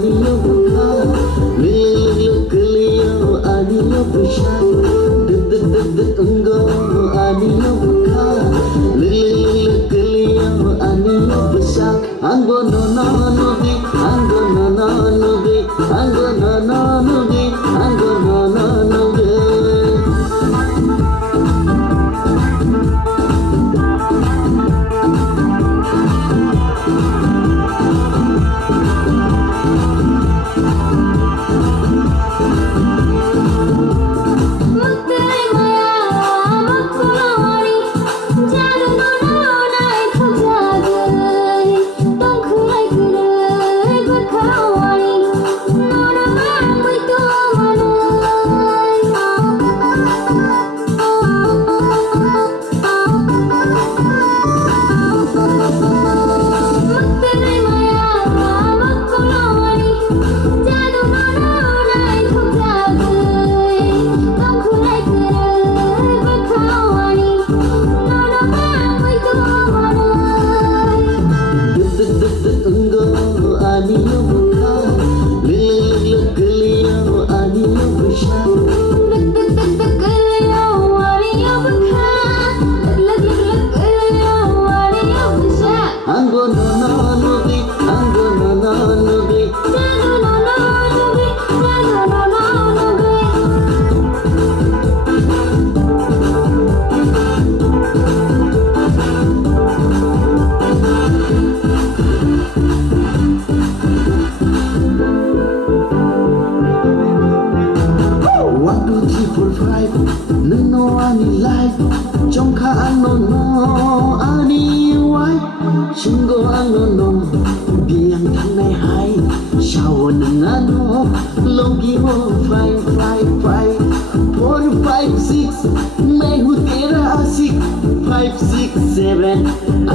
anio buka lili kelio anio besar deg enggo anio buka lili kelio anio besar anggo nono nugi anggo nono nugi anggo nono nugi anggo nono nugi no ani life trong kha ano no ani wai singo ano no biang thang này hai sao nang ano logi ho fly 4 5 6 मैं हूँ तेरा आशिक 5 6 7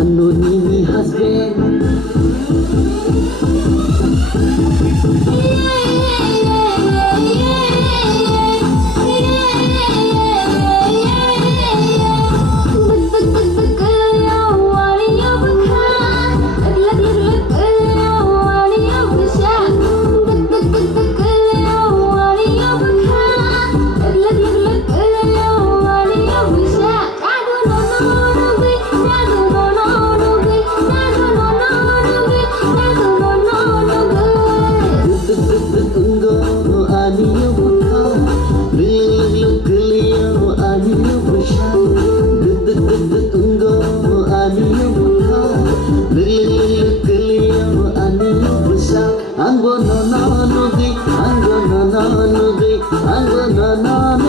ano nini husband I'm gonna